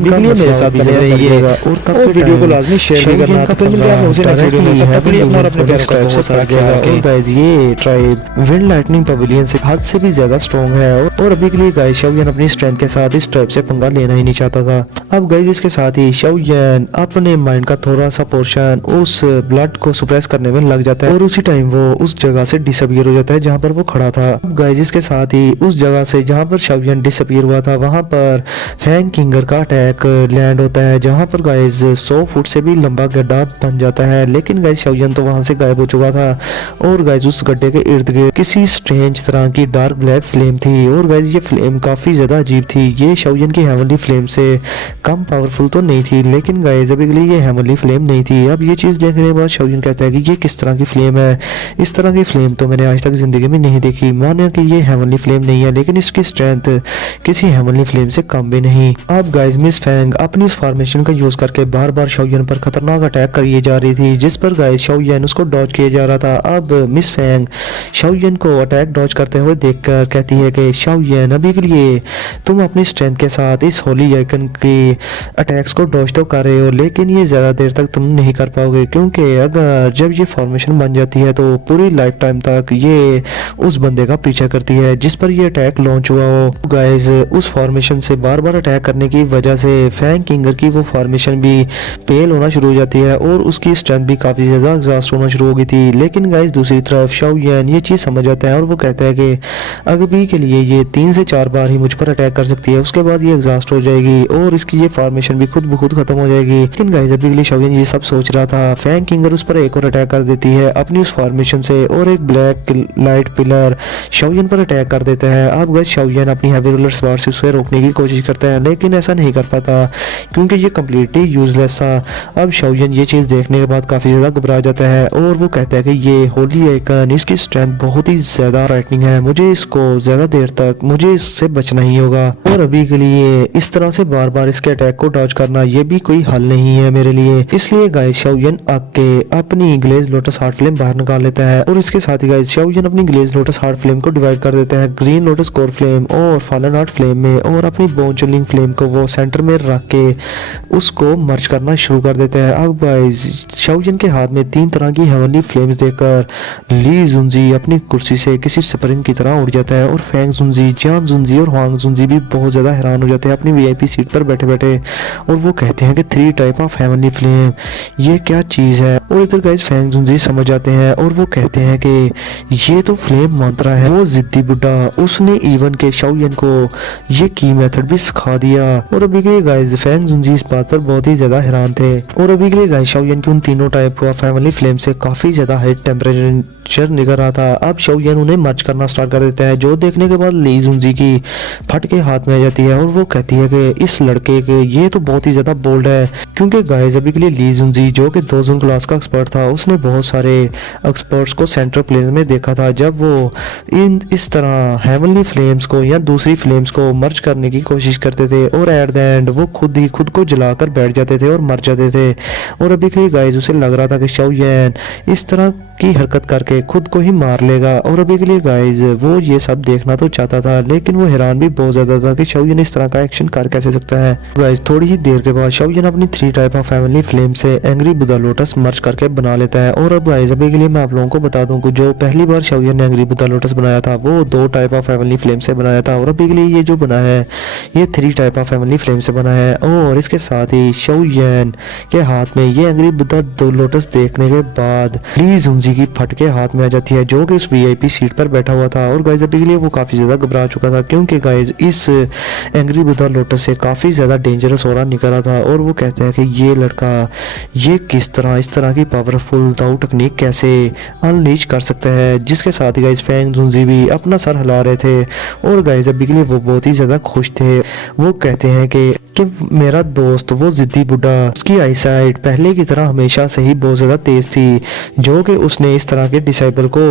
अभी के लिए मेरे साथ बने रहिएगा और तब वीडियो को लाजमी शेयर भी करना। तो फिर मिलते हैं आपसे नेक्स्ट वीडियो में, तब तक के लिए अपना और अपने प्यार को बहुत सारा ख्याल रखें। गाइस ये ट्राइब विंड लाइटनिंग पवेलियन से हद से भी ज्यादा स्ट्रांग है और अभी के लिए गाइस शाओयान अपनी स्ट्रेंथ के साथ इस ट्राइब से पंगा लेना ही नहीं चाहता था। अब गाइस इसके साथ ही शाओयान अपने माइंड का थोड़ा सा पोर्शन उस ब्लड को सुप्रेस करने में लग जाता है और उसी टाइम वो उस जगह से डिसअपीयर हो जाता है जहाँ पर वो खड़ा था। अब गाइस इसके साथ ही उस जगह से जहाँ पर शाओयान डिसअपीयर हुआ था वहाँ पर फैंग किंगर का अटैक लैंड होता है, जहां पर गाइस 100 फुट से भी लंबा गड्ढा बन जाता है। लेकिन गाइस शाओयान तो वहां से गायब हो चुका था और गाइस उस गड्ढे के इर्द गिर्द किसी स्ट्रेंज तरह की डार्क ब्लैक फ्लेम थी और गाइस ये फ्लेम काफी ज्यादा अजीब थी। ये शाओयान की हेवनली फ्लेम से कम पावरफुल तो नहीं थी, लेकिन गाइस अभी के लिए ये हेवनली फ्लेम नहीं थी। अब ये चीज देखने के बाद शाओयान कहता है कि ये किस तरह की फ्लेम है, इस तरह की फ्लेम तो मैंने आज तक जिंदगी में नहीं देखी। माना कि ये हेवनली फ्लेम नहीं है, लेकिन इसकी स्ट्रेंथ किसी हेवनली फ्लेम से कम भी नहीं। अब गाइस मिस फैंग अपनी उस फॉर्मेशन का यूज करके बार बार शाओयान पर खतरनाक अटैक करिए जा रही थी, जिस पर गाइस शाओयान उसको डॉज किए जा रहा था। अब मिस फैंग शाओयान को अटैक डॉज करते हुए देखकर कहती है कि शाओयान अभी के लिए तुम अपनी स्ट्रेंथ के साथ इस होली आइकन के अटैक्स को डॉज तो कर रहे हो, लेकिन ये ज्यादा देर तक तुम नहीं कर पाओगे, क्योंकि अगर जब ये फॉर्मेशन बन जाती है तो पूरी लाइफ टाइम तक ये उस बंदे का पीछा करती है जिस पर ये अटैक लॉन्च हुआ हो। गाइस उस फॉर्मेशन से बार बार अटैक करने की वजह से फैंग किंगर की वो फॉर्मेशन भी पेल होना शुरू हो जाती है और उसकी स्ट्रेंथ भी काफी ज्यादा एग्जॉस्ट होना शुरू हो गई थी। लेकिन गाइस दूसरी तरफ शाओयान ये चीज समझ जाता है और वो कहता है कि अभी के लिए ये 3 से 4 बार ही मुझ पर अटैक कर सकती है, उसके बाद ये एग्जॉस्ट हो जाएगी और इसकी ये फॉर्मेशन भी खुद ब खुद खत्म हो जाएगी। लेकिन गाइस अभी के लिए शाओयान ये सब सोच रहा था। फैंग किंगर उस पर एक और अटैक कर देती है अपनी उस फॉर्मेशन से और एक ब्लैक लाइट पिलर शाओयान पर अटैक कर देता है। अब गाइस शाओयान अपनी हेवी रोलर स्वार से उसे रोकने की कोशिश करता है, लेकिन ऐसा नहीं कर पाता क्योंकि ये कम्प्लीटली यूजलेस था। अब शाओयान ये चीज देखने के बाद काफी ज्यादा घबरा जाता है और वो कहता है कि ये होली आइकन इसकी स्ट्रेंथ बहुत ही ज्यादा फ्राइटनिंग है, मुझे इसको ज्यादा देर तक मुझे इससे बचना ही होगा और अभी के लिए इस तरह से बार बार इसके अटैक को डॉज करना ये भी कोई हल नहीं है मेरे लिए। इसलिए गाइस शाओयान आके अपनी ग्लेज लोटस हार्ट फ्लेम बाहर निकाल लेता है और इसके साथ ही गाइस शाओयान अपनी ग्लेज लोटस हार्ट फ्लेम को डिवाइड कर देता है ग्रीन लोटस कोर फ्लेम और फॉलन हार्ट फ्लेम में और अपनी बोन चिलिंग फ्लेम को वो सेंटर में रख के उसको मर्ज करना शुरू कर देता है। अब गाइस शाओयान के हाथ में 3 तरह की हेवनली फ्लेम्स देखकर ली जुनजी अपनी कुर्सी से किसी स्प्रिंग की तरह उड़ जाता है और फैंग जुनजी, जियान जुनजी और हुआंग जुनजी भी बहुत ज्यादा हैरान हो जाते हैं अपनी वीआईपी सीट पर बैठे बैठे और वो कहते हैं कि 3 टाइप ऑफ हेवनली फ्लेम ये क्या चीज है और इधर गाइस फैंग जुनजी समझ जाते हैं और वो कहते हैं कि ये तो फ्लेम मंत्रा है। वो जिद्दी बुड्ढा, उसने इवन के शाओयन को ये की मेथड भी सिखा दिया। और अभी के लिए गाइस फैंग जुनजी इस बात पर बहुत ही ज्यादा हैरान थे। और अभी के लिए गाइस शाओयन की उन तीनों टाइप का फैमिली फ्लेम से काफी ज्यादा हाई टेम्परेचर निकल रहा था। अब शाओयन उन्हें मर्ज करना स्टार्ट कर देता है, जो देखने के बाद ली जुनजी की फट के हाथ में आ जाती है और वो कहती है कि इस लड़के के ये तो बहुत ही ज्यादा बोल्ड है। क्योंकि गाइस अभी के लिए ली जुनजी जो कि 2 जोन क्लास का एक्सपर्ट था, उसने बहुत सारे एक्सपर्ट्स को सेंट्रल प्लेन्स में देखा था जब वो इस तरह हेवनली फ्लेम्स को या दूसरी फ्लेम्स को मर्ज करने की कोशिश करते थे और एट द एंड वो खुद ही खुद को जलाकर बैठ जाते थे और मर जाते थे। और अभी के लिए गाइस उसे लग रहा था कि शाओयन इस तरह की हरकत करके खुद को ही मार लेगा। और अभी के लिए गाइस वो ये सब देखना तो चाहता था, लेकिन वो हैरान भी बहुत ज्यादा था कि शाओयन इस तरह का एक्शन कर कैसे सकता है। गाइस थोड़ी ही देर के बाद शाओयन अपनी 3 टाइप ऑफ फैमिली फ्लेम से एंग्री बुद्धा लोटस मर्ज करके बना लेता है। और अब गाइस अभी के लिए मैं आप लोगों को बता दूं कि जो पहली बार शाओयन ने एंग्री बुद्धा लोटस बनाया था वो 2 टाइप ऑफ फैमिली फ्लेम से बनाया था, और अभी के लिए ये जो बना है ये 3 टाइप ऑफ फैमिली फ्लेम से बना है। और इसके साथ ही शाओयन के हाथ में ये एंग्री बुद्धा लोटस देखने के बाद ली जुनजी की फट के हाथ में आ जाती है, जो कि उस वीआईपी सीट पर बैठा हुआ था। और गाइस अभी के लिए वो काफी ज्यादा घबरा चुका था, क्योंकि गाइस इस एंग्री बुद्धा लोटस से काफी ज्यादा डेंजरस हो रहा निकल रहा था। और वो कहते हैं कि ये लड़का ये किस तरह इस तरह की पावरफुल दाऊ टेक्निक कैसे अनलीश कर सकता है। जिसके साथ ही गाइस फैंग जुनजी भी अपना सर हिला रहे थे और गाइस अभी के लिए वो बहुत ही ज्यादा खुश थे। वो कहते हैं कि मेरा दोस्त वो जिद्दी बुड्ढा, उसकी आईसाइट पहले की तरह हमेशा से ही बहुत ज्यादा तेज थी, जो कि उसने इस तरह के डिसाइबल को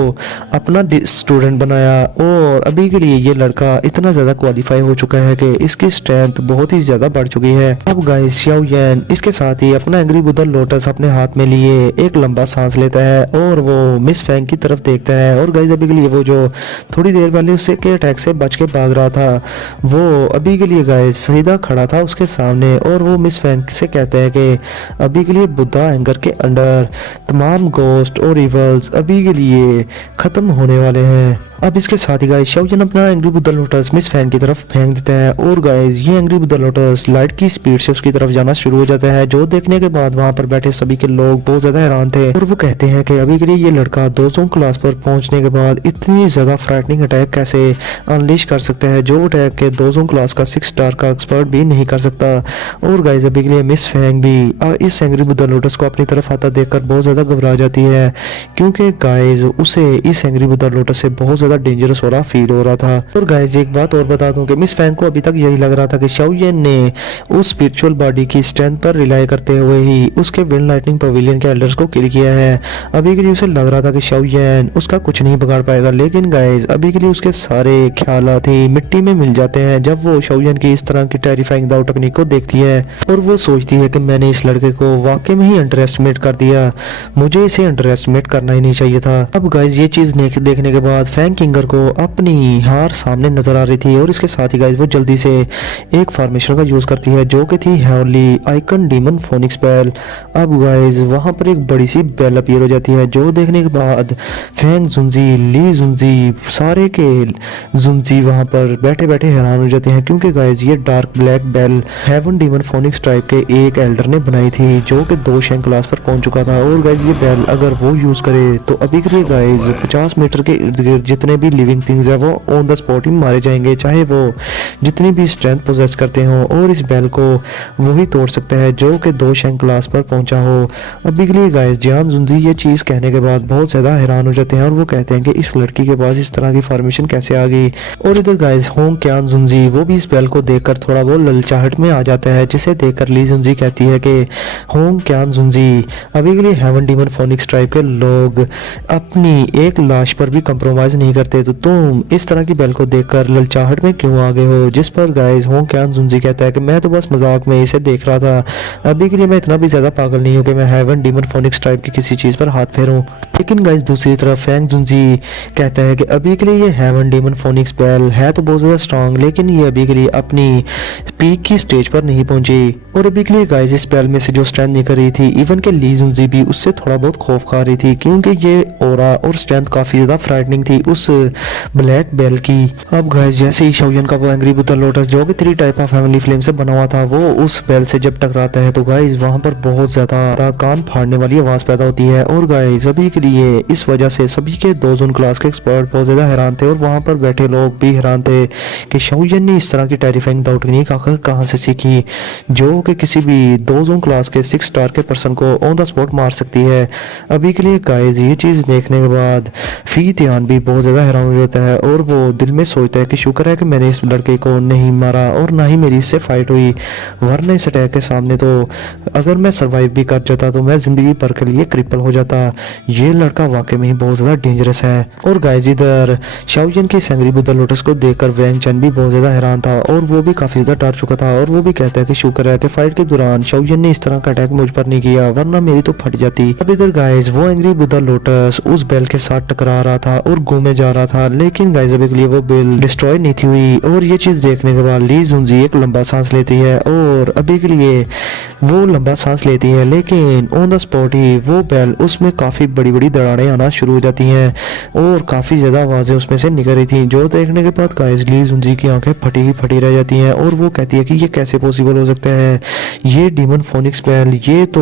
अपना स्टूडेंट बनाया। और अभी के लिए ये लड़का इतना ज्यादा क्वालिफाई हो चुका है कि इसकी स्ट्रेंथ बहुत ही ज्यादा बढ़ चुकी है। अब गाइस शाओयन इसके साथ ही अपना एंग्री बुद्धा लोटस अपने हाथ में लिए एक लंबा सांस लेता है और वो मिस फैंग की तरफ देखता है। और गाइस अभी के लिए वो जो थोड़ी देर पहले उससे के अटैक से बच के भाग रहा था, वो अभी के लिए गाइस सीधा खड़ा था उसके सामने। और वो मिस फैंग से कहता है कि अभी के लिए बुद्धा एंगर के अंडर तमाम गोस्ट और इवल्स अभी के लिए खत्म होने वाले हैं। अब इसके साथ ही गाइस शाओयन अपना angry Buddha lotus Miss Fang की तरफ फेंक देता है और गाइस ये एंग्री बुद्धा लोटस लाइट की स्पीड से उसकी तरफ जाना शुरू हो जाता है, जो देखने के बाद वहां पर बैठे सभी के लोग बहुत ज्यादा हैरान थे। और वो कहते हैं कि अभी के लिए ये लड़का 200 क्लास पर पहुंचने के बाद इतनी ज्यादा फ्राइटनिंग अटैक कैसे अनलीश कर सकता है, जो अटैक के 200 क्लास का 6 स्टार का एक्सपर्ट भी नहीं कर सकता। और गाइस अभी के लिए मिस फैंग भी इस एंग्री बुद्धा लोटस को अपनी तरफ आता देखकर बहुत ज्यादा घबरा जाती है, क्योंकि गाइस उसे इस एंग्री बुद्धा लोटस से बहुत डेंजरस हो रहा फील हो रहा था। और गाइस एक बात और बता दूं कि मिस फैंग को अभी तक यही लग रहा था कि शाओयन ने उस स्पिरिचुअल बॉडी की स्ट्रेंथ पर रिलाई करते हुए ही उसके विंड लाइटनिंग पवेलियन के एल्डर्स को किल किया है। अभी के लिए उसे लग रहा था कि शाओयन उसका कुछ नहीं बिगाड़ पाएगा, लेकिन गाइस अभी के लिए उसके सारे ख्यालात ही मिट्टी में मिल जाते हैं जब वो शाओयन की इस तरह की टेरिफाइंग दाऊ टेक्निक को देखती है। और वो सोचती है कि मैंने इस लड़के को वाकई में ही अंडर एस्टिमेट कर दिया, मुझे इसे अंडर एस्टिमेट करना ही नहीं चाहिए था। अब गाइस ये चीज देखने के बाद फैंग किंगर को अपनी हार सामने नजर आ रही थी और इसके साथ ही गाइस वो जल्दी से एक फॉर्मेशन का यूज करती है, जो कि थी heavenly icon demon phoenix bell. अब गाइस वहां पर एक बड़ी सी बेल अपीयर हो जाती है, जो देखने के बाद फैंग जुनजी, ली जुनजी, सारे के जुनजी वहां पर बैठे बैठे हैरान हो जाते हैं, क्योंकि गाइस ये dark black bell heaven demon phoenix type के एक एल्डर ने बनाई थी, जो कि 2 शैंक क्लास पर पहुंच चुका था। और गाइस ये बेल अगर वो यूज करे तो अभी के लिए गाइस 50 मीटर के इर्द गिर्द जितने भी लिविंग थिंग्स है वो ऑन द स्पॉट ही मारे जाएंगे, चाहे वो जितनी भी स्ट्रेंथ पोजेस करते हो। और इस बेल को वही तोड़ सकता है जो कि 2 शैंक क्लास पर पहुंचा हो। अभी के लिए गाइस जियान जुनजी ये चीज कहने के बाद बहुत ज्यादा हैरान हो जाते हैं और वो कहते हैं कि इस लड़की के पास इस तरह की फॉर्मेशन कैसे आ गई। और इधर गाइस होंग क्यान जुनजी वो भी इस बेल को देखकर थोड़ा वो ललचाहट में आ जाता है, जिसे देखकर ली जुनजी कहती है कि होंग क्यान जुनजी, अभी के लिए हेवन डीमन फोनिक्स ट्राइब के लोग अपनी एक लाश पर भी कंप्रोमाइज नहीं करते, तो तुम इस तरह की बेल को देखकर ललचाहट में क्यों आ गए हो। जिस पर गाइस होंग क्यान जुनजी कहता है कि मैं तो बस मजाक में इसे देख रहा था, अभी के लिए मैं इतना भी ज्यादा पागल नहीं हूँ कि मैं हेवन डीमन फोनिक्स टाइप की किसी चीज पर हाथ फेरूं। लेकिन गाइस दूसरी तरफ फैंग जुनजी कहता है कि अभी के लिए ये हेवन डीमन फोनिक्स बेल है तो बहुत ज्यादा स्ट्रांग, लेकिन ये अभी के लिए अपनी पीक की स्टेज पर नहीं पहुंची। और अभी के लिए गाइस इस बेल में से जो स्ट्रेंथ निकल रही थी, इवन के ली जुनजी भी उससे थोड़ा बहुत खौफ खा रही थी, क्योंकि ये ऑरा और स्ट्रेंथ काफी ज्यादा फ्राइटनिंग थी उस ब्लैक बेल की। अब गाइस जैसे ही शाओयन का वो एंग्री बुद्धा लोटस जो कि 3 टाइप ऑफ हेवनली फ्लेम से बना हुआ था वो उस बेल से जब टकराता है तो गाइस वहां पर बहुत ज्यादा कान फाड़ने वाली आवाज पैदा होती है। और गाइस सभी के लिए इस वजह से सभी के 2 जोन क्लास के एक्सपर्ट बहुत ज्यादा हैरान थे और वहां पर बैठे लोग भी हैरान थे कि शाओयन ने इस तरह की टेरिफाइंग दाउ टेक्निक आखिर कहां से सीखी जो कि किसी भी 2 जोन क्लास के 6 स्टार के पर्सन को ऑन द स्पॉट मार सकती है। अभी के लिए गाइस ये चीज देखने के बाद फी तियान भी बहुत ज्यादा हैरान हो जाता है और वो दिल में सोचता है कि शुक्र है कि मैंने इस लड़के को नहीं मारा और ना ही मेरी इससे फाइट हुई, वरना इस अटैक के सामने तो अगर मैं सरवाइव भी कर जाता तो मैं जिंदगी भर के लिए क्रिपल हो जाता। ये लड़का वाकई में ही बहुत ज्यादा डेंजरस है। और गाइस इधर शाओयन की एंग्री बुद्धा लोटस को देखकर वैंग चैन भी बहुत ज्यादा हैरान था और वो भी काफी ज्यादा डर चुका था और वो भी कहता है कि शुक्र है कि फाइट के दौरान शाओयन ने इस तरह का अटैक मुझ पर नहीं किया, वरना मेरी तो फट जाती। अब इधर गाइस वो एंग्री बुद्धा लोटस उस बेल के साथ टकरा रहा था और घूमे जा रहा था, लेकिन गाइस अभी के लिए वो बेल डिस्ट्रॉय नहीं थी हुई। और ये चीज देखने के बाद ली जुनजी एक लंबा सांस लेती है और अभी के लिए वो लंबा सांस लेती है, लेकिन ऑन द स्पॉट ही वो बेल उसमें काफी बड़ी बड़ी दरारें आना शुरू हो जाती हैं और काफी ज्यादा आवाजें उसमें से निकल रही थी, जो देखने के बाद गाइस ली जुनजी की आंखें फटी ही फटी रह जाती हैं और वो कहती है कि ये कैसे पॉसिबल हो सकता है, ये डीमन फोनिक्स बेल ये तो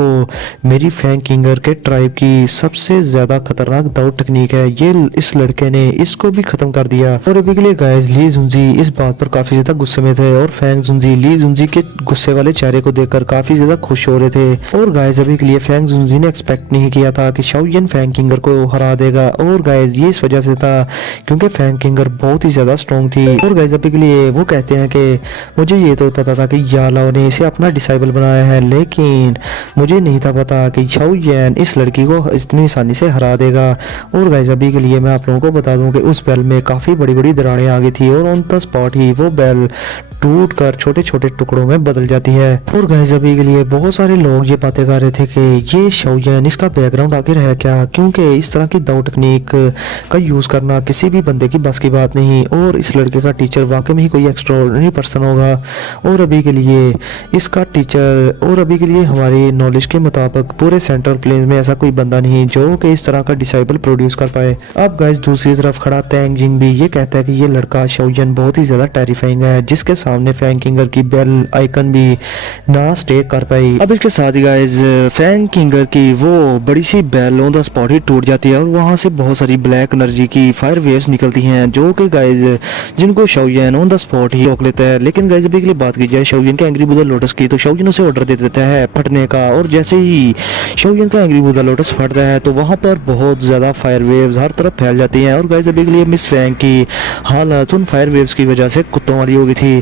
मेरी फैंग किंगर के ट्राइब की सबसे ज्यादा खतरनाक दाउ टेक्निक है, ये इस लड़के ने इसको भी खत्म कर दिया। और अभी के लिए गाइस ली जुनजी इस बात पर काफी ज्यादा गुस्से में थे और फैंग जुनजी ली जुनजी के गुस्से वाले चेहरे को देखकर काफी ज्यादा खुश हो रहे थे। और गाइस अभी के लिए फैंग जुनजी ने एक्सपेक्ट नहीं किया था कि शाओयन फैंग किंगर को हरा देगा और गाइस ये इस वजह से था क्योंकि फैंग किंगर बहुत ही ज्यादा स्ट्रॉन्ग थी। और गाइस अभी के लिए वो कहते हैं कि मुझे ये तो पता था कि यालाओ ने इसे अपना डिसाइबल बनाया है, लेकिन मुझे नहीं था पता कि शाओयन इस लड़की को इतनी आसानी से हरा देगा। और गाइस अभी के लिए मैं आप लोगों को बता दूं कि उस बेल में काफी बड़ी बड़ी दरारें आ गई थी और ऑन द स्पॉट ही वो बेल टूट कर छोटे छोटे टुकड़ों में बदल जाती है। और गाइस अभी के लिए बहुत सारे लोग ये बातें कर रहे थे कि ये शाओयन इसका बैकग्राउंड आखिर है क्या, क्योंकि इस तरह की दाउ टेक्निक का यूज करना किसी भी बंदे की बस की बात नहीं और इस लड़के का टीचर वाकई में ही कोई एक्स्ट्राऑर्डिनरी पर्सन होगा। और अभी के लिए इसका टीचर और अभी के लिए हमारी नॉलेज के मुताबिक पूरे सेंट्रल प्लेन में ऐसा कोई बंदा नहीं जो कि इस तरह का डिसाइबल प्रोड्यूस कर पाए। अब गाइस दूसरी तरफ खड़ा तैंग जिंग भी ये कहता है कि ये लड़का शाओयन बहुत ही ज्यादा टेरिफाइंग है, जिसके सामने फैंग किंगर की बेल आइकन भी ना स्टे कर पाई। अब इसके साथ ही गाइस फैंग किंगर की वो बड़ी सी बेल ऑन द स्पॉट ही टूट जाती है और वहां से बहुत सारी ब्लैक एनर्जी की फायर वेव्स निकलती हैं जो कि गाइस जिनको शाओयन ऑन द स्पॉट ही रोक लेता है। लेकिन गाइस अभी के लिए बात की जाए शाओयन के एंग्री बुद्धा लोटस की तो शाओयन उसे ऑर्डर दे देता है फटने का और जैसे ही शाओयन का एंग्री बुद्धा लोटस फटता है तो वहां पर बहुत ज्यादा फायर वेव्स हर तरफ फैल जाती हैं। और गाइस अभी के लिए मिस फैंग की हालत उन फायर वेव्स की वजह से कुत्तों वाली हो गई थी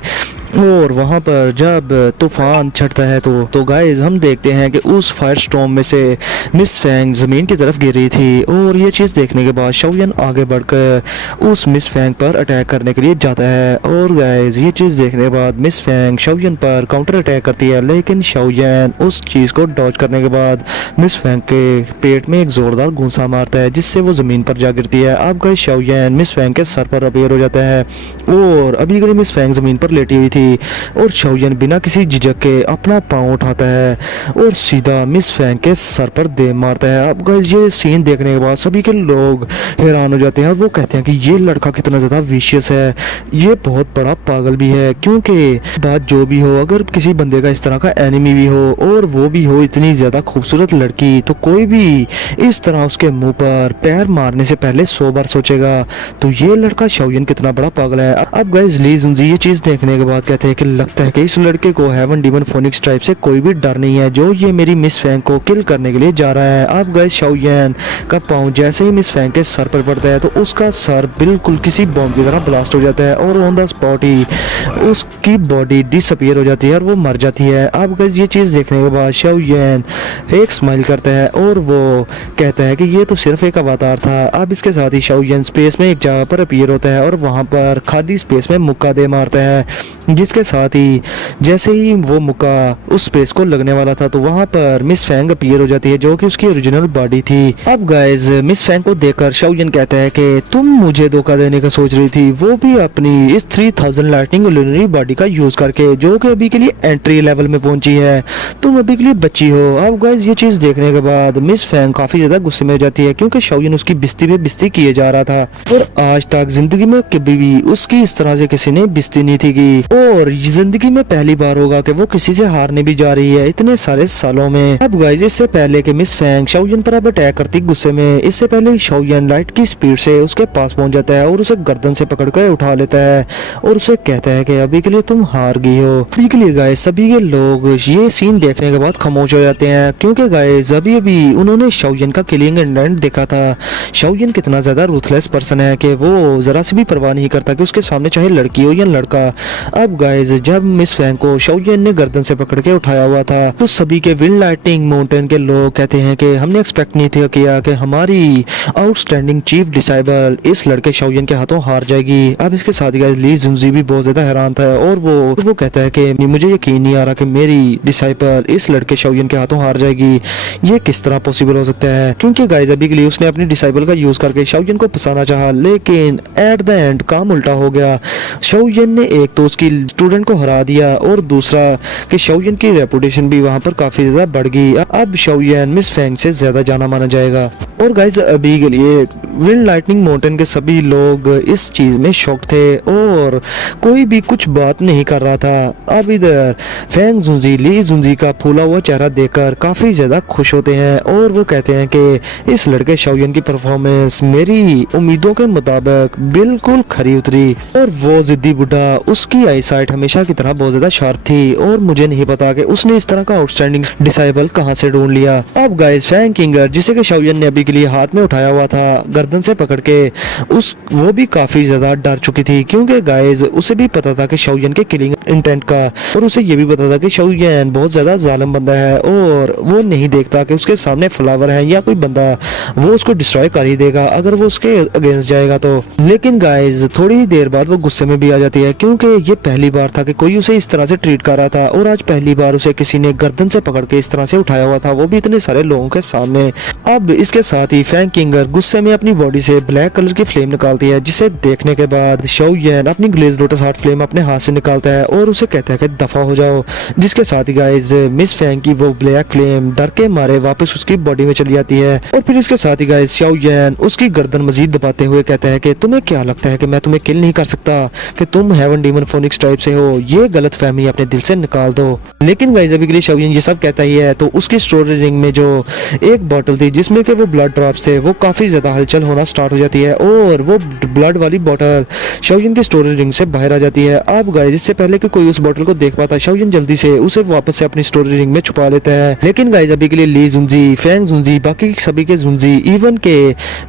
और वहां पर जब तूफान छटता है तो गाइस हम देखते हैं कि उस फायर स्टॉर्म में से मिस फैंग जमीन की तरफ गिर रही थी। और ये चीज देखने के बाद शाओयन आगे बढ़कर उस मिस फैंग पर अटैक करने के लिए जाता है और गाइस ये चीज देखने के बाद मिस फैंग शाओयन पर काउंटर अटैक करती है, लेकिन शाओयन उस चीज को डॉज करने के बाद मिस फैंग के पेट में एक जोरदार घूंसा मारता है जिससे वो जमीन पर जा गिरती है। अब गाइस शाओयन मिस फैंग के सर पर अपीयर हो जाता है और अभी के लिए मिस फैंग जमीन पर लेटी हुई थी और शाओयन बिना किसी झिझक के अपना पांव उठाता है और सीधा मिस फैंग के सर पर दे मारता है। अब गाइस ये सीन देखने के बाद सभी के लोग हैरान हो जाते हैं और वो कहते हैं कि ये लड़का कितना ज्यादा विशियस है, ये बहुत बड़ा पागल भी है, क्योंकि बात जो भी हो अगर किसी बंदे का इस तरह का एनिमी भी हो और वो भी हो इतनी ज्यादा खूबसूरत लड़की तो कोई भी इस तरह उसके मुंह पर पैर मारने से पहले 100 बार सोचेगा। तो ये लड़का शाओयन कितना बड़ा पागल है। अब गाइस ली जुनजी ये चीज देखने के बाद कहते हैं कि लगता है कि इस लड़के को हेवन डीमन फोनिक्स ट्राइब से कोई भी डर नहीं है जो ये मेरी मिस फैंग को किल करने के लिए जा रहा है। अब गाइस शाओयन का पांव जैसे ही मिस फैंग के सर पर पड़ता है तो उसका सर बिल्कुल किसी बॉम्ब की तरह ब्लास्ट हो जाता है और ऑन द स्पॉट ही उसकी बॉडी डिसअपीयर हो जाती है और वो मर जाती है। अब गाइस ये चीज देखने के बाद शाओयन एक स्माइल करता है और वो कहता है कि ये तो सिर्फ एक अवतार था। अब इसके साथ ही शाओयन स्पेस में एक जगह पर अपीयर होता है और वहां पर खाली स्पेस में मुक्का दे मारता है, जिसके साथ ही जैसे ही वो मुक्का उस स्पेस को लगने वाला था तो वहां पर मिस फैंग अपीयर हो जाती है जो कि उसकी ओरिजिनल बॉडी थी। अब गाइस मिस फैंग को देखकर शाओयन कहता है कि तुम मुझे धोखा देने का सोच रही थी, वो भी अपनी इस 3000 लाइटनिंग लूनरी बॉडी का यूज करके, जो कि अभी के लिए एंट्री लेवल में पहुंची है। तुम अभी के लिए बच्ची हो। अब गाइस ये चीज देखने के बाद मिस फैंग काफी ज्यादा गुस्से में हो जाती है, क्योंकि शाओयन उसकी बिस्ती पे बिस्ती किए जा रहा था और आज तक जिंदगी में कभी भी उसकी इस तरह से किसी ने बिस्ती नहीं थी की, और जिंदगी में पहली बार होगा कि वो किसी से हारने भी जा रही है इतने सारे सालों में। अब गाइस इससे पहले कि मिस फैंग शाओयन पर अब अटैक करती गुस्से में, इससे पहले शाओयन लाइट की स्पीड से उसके पास पहुंच जाता है और उसे गर्दन से पकड़कर उठा लेता है और उसे कहता है कि अभी के लिए तुम हार गई हो। अभी के लिए गाइस सभी के लोग ये सीन देखने के बाद खामोश हो जाते हैं, क्योंकि गाइस अभी अभी उन्होंने शाओयन का किलिंग इंसिडेंट देखा था। शाओयन कितना ज्यादा रूथलेस पर्सन है कि वो जरा सी भी परवाह नहीं करता कि उसके सामने चाहे लड़की हो या लड़का। अब गाइस जब मिस फैंग को शाओयन ने गर्दन से पकड़ के उठाया हुआ था, तो सभी के विंड लाइटिंग माउंटेन के लोग कहते हैं कि हमने एक्सपेक्ट नहीं था किया कि हमारी आउटस्टैंडिंग चीफ डिसाइबल इस लड़के शाओयन के हाथों हार जाएगी। अब इसके साथ गाइस ली जुनजी भी बहुत ज्यादा हैरान था और वो कहता है कि मुझे यकीन नहीं आ रहा कि मेरी डिसाइबल इस लड़के शाओयन के हाथों हार जाएगी, ये किस तरह पॉसिबल हो सकता है। क्योंकि गाइस अभी के लिए उसने अपनी डिसाइबल का यूज करके शाओयन को फंसाना चाहा, लेकिन एट द एंड काम उल्टा हो गया। शाओयन ने एक तो उसकी स्टूडेंट को हरा दिया और दूसरा कि शाओयन की रेपुटेशन भी वहां पर काफी ज्यादा बढ़ गई। अब शाओयन मिस फैंग से ज्यादा जाना माना जाएगा। और गाइस अभी के लिए विंड लाइटनिंग माउंटेन के सभी लोग इस चीज में शॉक थे और कोई भी कुछ बात नहीं कर रहा था। अब इधर फैंग जुनजी ली जुनजी का फूला हुआ चेहरा देखकर काफी ज्यादा खुश होते हैं और वो कहते हैं कि इस लड़के शाओयन की परफॉर्मेंस मेरी उम्मीदों के मुताबिक बिल्कुल खरी उतरी और वो जिद्दी बुढ़ा, उसकी आई साइट हमेशा की तरह बहुत ज्यादा शार्प थी और मुझे नहीं पता कि उसने इस तरह का आउटस्टैंडिंग डिसाइबल कहां से ढूंढ लिया। अब गाइस फैंग किंगर जिसे कि शाओयन ने अभी के लिए हाथ में उठाया हुआ था गर्दन से पकड़ के, वो भी काफी ज्यादा डर चुकी थी, क्योंकि गाइस उसे भी पता था कि शाओयन के किलिंग इंटेंट का, और उसे ये भी पता था कि शाओयन बहुत ज्यादा जालिम बंदा है और वो नहीं देखता कि उसके सामने फ्लावर है या कोई बंदा, वो उसको डिस्ट्रॉय कर ही देगा अगर वो उसके अगेंस्ट जाएगा तो। लेकिन गाइस थोड़ी ही देर बाद वो गुस्से में भी आ जाती है, क्योंकि ये पहली बार था कि कोई उसे इस तरह से ट्रीट कर रहा था और आज पहली बार उसे किसी ने गर्दन से पकड़ के इस तरह से उठाया हुआ था, वो भी इतने सारे लोगों के सामने। अब इसके साथ ही फैंग किंगर गुस्से में अपनी बॉडी से ब्लैक कलर की फ्लेम निकालती है, जिसे देखने के बाद शाओयन अपनी ग्लेज लोटस हार्ट फ्लेम अपने हाथ से निकालता है और उसे कहता है कि दफा हो जाओ। जिसके साथ ही गाइस मिस फैंग की वो ब्लैक फ्लेम डर के मारे वापस उसकी बॉडी में चली जाती है और फिर इसके साथ ही गाइस शाओयन उसकी गर्दन मजीद दबाते हुए कहता है कि तुम्हें क्या लगता है कि मैं तुम्हें किल नहीं कर सकता, कि तुम हेवन डीमन फोनिक्स टाइप से हो, ये गलत फहमी अपने दिल से निकाल दो। लेकिन गाइस अभी के लिए शाओयन ये सब कहता ही है तो उसकी स्टोरी रिंग में जो एक बॉटल थी जिसमें के वो ब्लड ड्रॉप्स थे, वो काफी ज्यादा हलचल होना स्टार्ट हो जाती है और वो ब्लड वाली बॉटल शाओयन की स्टोरी रिंग से बाहर आ जाती है। अब गाइस इससे पहले कि कोई उस बॉटल को देख पाता, शाओयन जल्दी से उसे वापस से अपनी स्टोरी रिंग में छुपा लेता है। लेकिन गाइस अभी के लिए ली जुनजी, फैंग जुनजी, बाकी सभी के जुनजी, इवन के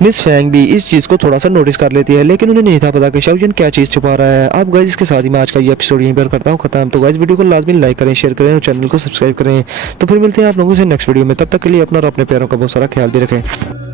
मिस फैंग भी इस चीज को थोड़ा सा नोटिस कर लेती है, लेकिन उन्हें नहीं था पता कि शाओयन क्या चीज छुपा रहा है। अब गाइस इसके साथ ही मैं आज का ये एपिसोड यहीं पर करता हूँ खत्म। तो गाइस वीडियो को लाजमी लाइक करें, शेयर करें और चैनल को सब्सक्राइब करें। तो फिर मिलते हैं आप लोगों से नेक्स्ट वीडियो में, तब तक के लिए अपना और अपने प्यारों का बहुत सारा ख्याल भी रखें।